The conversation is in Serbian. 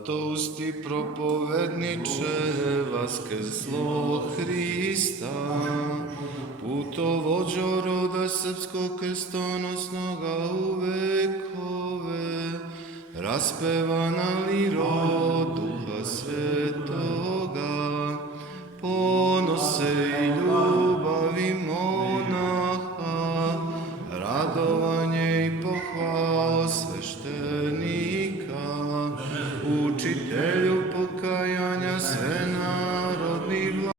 Zlatousty propovedniče, vaskrslo Hrista, putovođo roda srpskog krstonosnoga u vekove, raspevana liro Duha Svetoga, ponose i ljubavi monaha, radovanje i pohvalo sveštenika, učitelju pokajanja sve